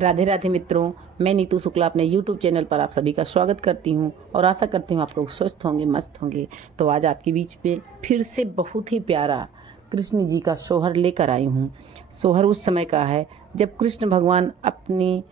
राधे राधे मित्रों, मैं नीतू शुक्ला अपने YouTube चैनल पर आप सभी का स्वागत करती हूं और आशा करती हूं आप लोग स्वस्थ होंगे, मस्त होंगे। तो आज आपके बीच में फिर से बहुत ही प्यारा कृष्ण जी का सोहर लेकर आई हूं। सोहर उस समय का है जब कृष्ण भगवान अपनी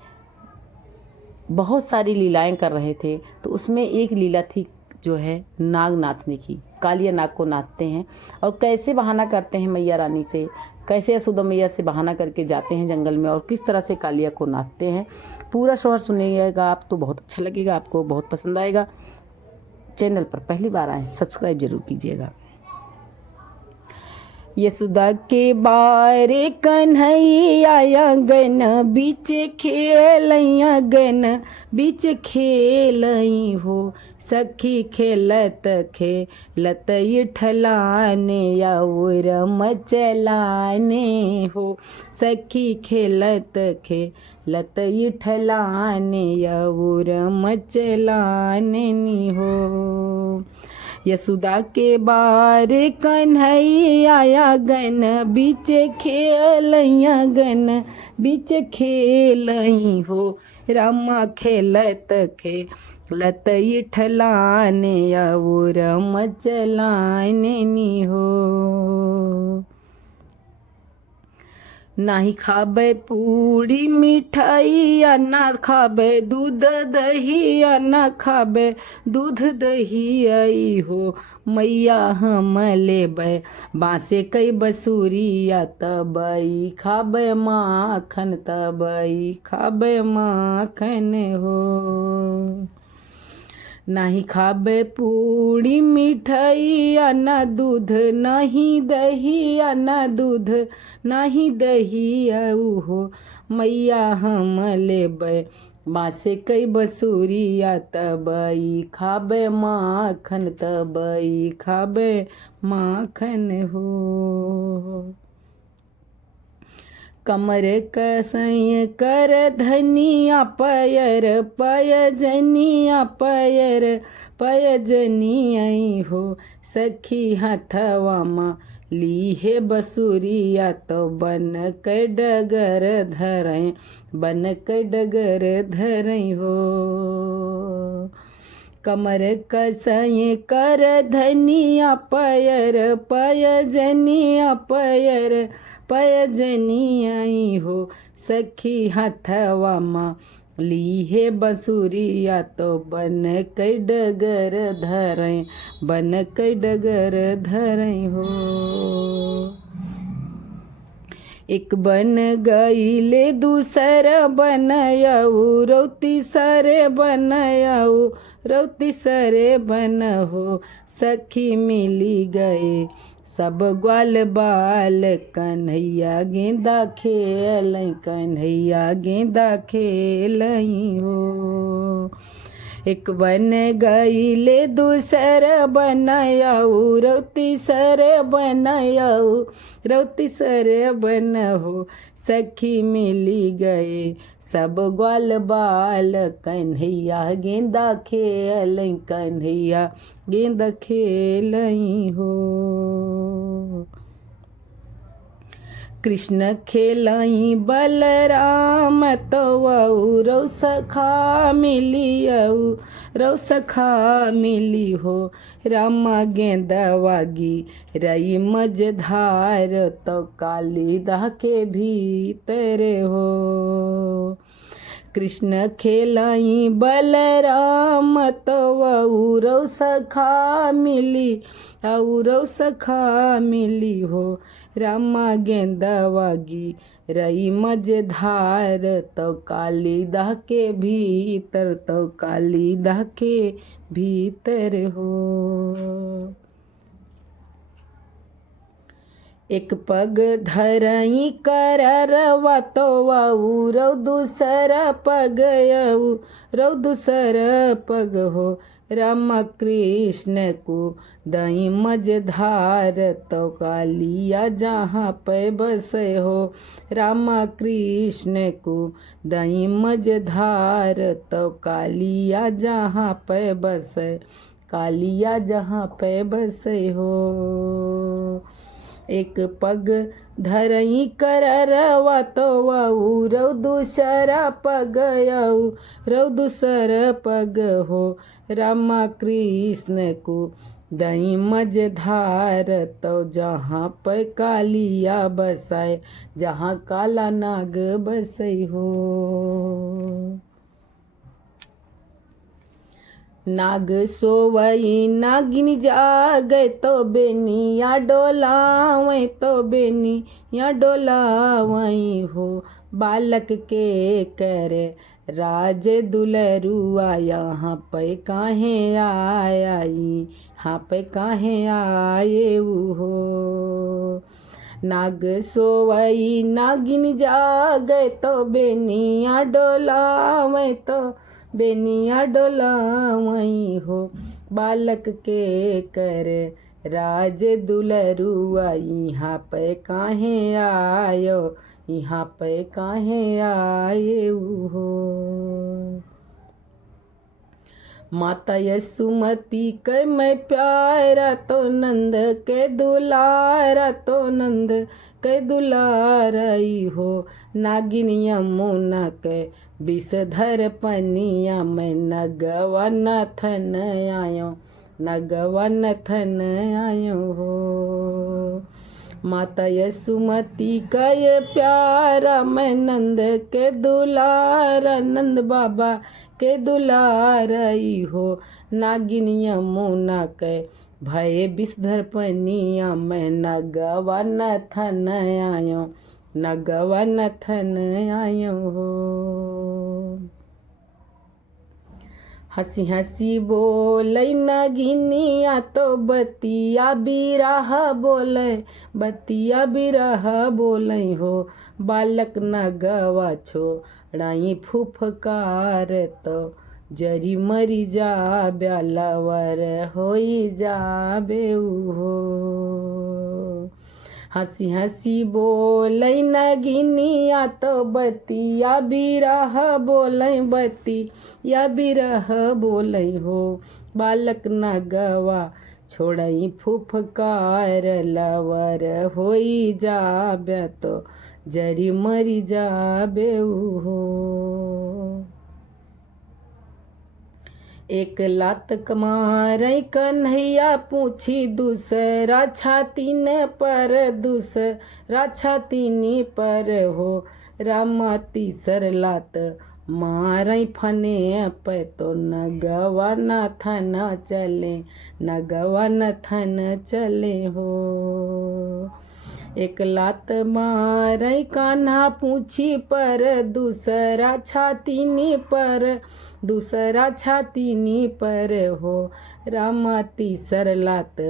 बहुत सारी लीलाएं कर रहे थे, तो उसमें एक लीला थी जो है नाग नाथने की। कालिया नाग को नाचते हैं और कैसे बहाना करते हैं मैया रानी से, कैसे यशोदा मैया से बहाना करके जाते हैं जंगल में और किस तरह से कालिया को नाचते हैं। पूरा सोहर सुनिएगा आप तो बहुत अच्छा लगेगा, आपको बहुत पसंद आएगा। चैनल पर पहली बार आए सब्सक्राइब जरूर कीजिएगा। यशोदा के बारे कन्हैया गन बीच खेलैया गन बीच खेलई हो, सखी खेलत खेलत इठलाने और मचलाने हो, सखी खेलत खेलत इठलाने और मचलाने हो। यशोदा के बार कन्हैया गन बीच खेलैया गन बीच खेलई हो, रामा खेलत खेलत इठलाने और मचलाने हो। नाही खाबे पूड़ी मिठाई ना खाबे दूध दही ना खाबे दूध दही आई हो, मैया हम लेबै बाँसे कई बसूरिया तबई खाबे माखन तबई खाबे माखन हो। नहीं खाबे पूड़ी मिठाई ना दूध नहीं दही ना दूध नहीं दही आऊ हो, मैया हम लेबै बाँसे कई बसूरिया तबई खाबे माखन तबई खाबे माखन हो। कमर कसैं कर धनिया पयर पयजनिया पयर पयजनिया हो, सखी हथवा मा लीहे बसूरिया तो बन के डगर धरैं बन के डगर धरैं हो। कमर कसैं कर धनिया पयर पयजनिया पयर पयजनिया हो, सखी हथवा मा लीहे बसूरिया तो बन के डगर धरैं बन के डगर धरैं हो। एक बन गईले दूसर बनयऊ रौती सरे बनयऊ रौती सरे बन हो, सखी मिली गए सब ग्वाल बाल कन्हैया गेंदा खेलई कन्हैया गेंदा खेलई हो। एक बन गईले दूसर बनयऊ रौती सर बनयऊ रौती सर बन हो, सखी मिली गए सब ग्वाल बाल कन्हैया गेंदा खेलई कन्हैया गेंदा खेलई हो। कृष्ण खेलई बलराम तो रौ सखा मिलियऊ रौ सखा मिली हो, रामा गेंदवागी रई मझधार तो कालिदाह के भीतर हो। कृष्ण खेलई बलराम तो रौ सखा मिली औरौ सखा मिली हो, रामा गेंदवागी रई मझधार तो कालिदाह के भीतर तो कालिदाह के भीतर हो। एक पग धरई कररवा तो रौ दूसर पग रौ दूसर पग हो, रामा कृष्ण को दई मझधार तो कालिया जहाँ पे बसे हो, रामा कृष्ण को दई मझधार तो कालिया जहाँ पे बसे कालिया जहाँ पे बसे हो। एक पग धरई कररवा तो वाऊ रौ दूसरा पग यऊ रौ दूसर पग हो रामा कृष्ण को दई मझधार तो जहाँ पे कालिया बसाए जहाँ काला नाग बसई हो। नाग सोवई नागिन जागे तो बेनिया डोलावई तो बेनिया डोलावई हो बालक के करे राज दुलरुआ यहाँ पे काहे आई यहाँ पे काहे आए हो। नाग सोवई नागिन जागे तो बेनिया डोलावई तो बेनिया डोलावई हो बालक के कर राज दुलरुआ यहाँ पे काहे आयो यहाँ पे काहे आए हो। माता यशुमती के मैं प्यारा तो नंद के दुलारा तो नंद के दुलारई हो नागिन यमुना के विषधर पनिया में नगवा नथन आयो नगवा नथन आयो हो। माता यशुमती का ये प्यारा मैं नंद के दुलारा नंद बाबा के दुलारई हो नागिन यमुना के भय विषधर पनिया में नगवा नथन आयो नगवा नथन आयो हो। हंसी हंसी बोलै नगिनिया तो बतिया बिरह बोले बतिया बिरह बोलै हो बालक नगवा छोड़ाई फुफकार तो जरी मरी जा ब्यालवर होई जाबे हो। हंसी हंसी बोलै नगिनिया तो बतिया बिरह बोलै बतिया बिरह बोलै हो बालक नगवा छोड़ई फुफकार लवर होई जाबे तो जरी मरी जाबे हो। एक लात कमारई कन्हैया पूछी दूसरा छातीन पर दूसरा छातीनी पर हो रामा तीसर लात मारई फने पे तो नगवा नथन चले नगवा नथन चले हो। एक लात मारई कान्हा पूछी पर दूसरा छातीनी पर दूसरा छातीनी पर हो रामा तीसर लात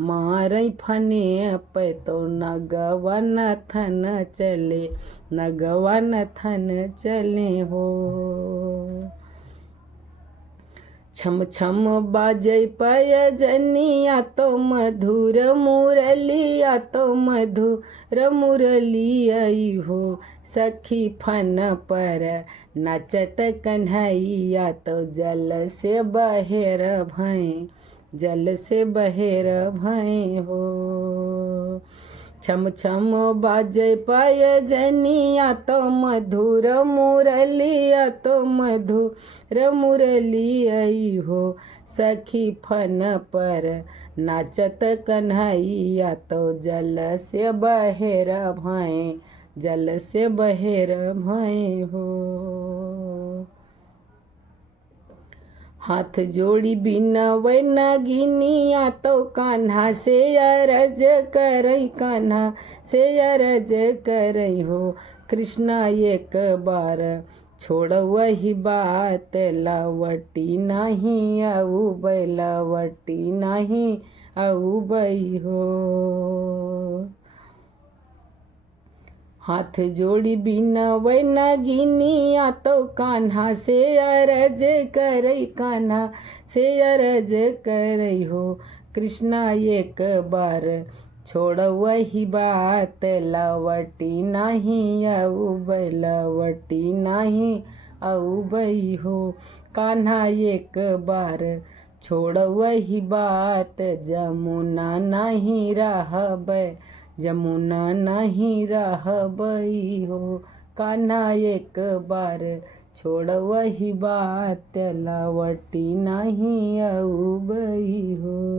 मारई फने पे तो नगवा नथन चले नगवा नथन चले हो। छम छम बाजै पयजनिया तो मधुर मुरलिया तो मधुर मुरलियई हो सखी फन पर नचत कन्हैया तो जल से बहेर भई जल से बहेर भई हो। छम छम बाजै पयजनिया तो मधुर मुरलिया तो मधुर मुरलियई हो सखी फन पर नाचत कन्हैया तो जल से बहेर भई जल से बहेर भई हो। हाथ जोड़ी बिनवै नगिनिया तो कान्हा से अरज करई कान्हा से अरज करई हो कृष्णा एक बार छोड़ वही बात लवटी नहीं अउबै लवटी नहीं अउबै हो। हाथ जोड़ी बिनवै नगिनिया तो कान्हा से अरज करई कान्हा से अरज करई हो कृष्णा एक बार छोड़ वही बात लवटी नहीं अउबै लवटी नहीं अउबै हो। कान्हा एक बार छोड़ वही बात जमुना नहीं रहबै जमुना नहीं रहबई हो। कान्हा एक बार छोड़ वही बात, लवटी नहीं अउबई हो।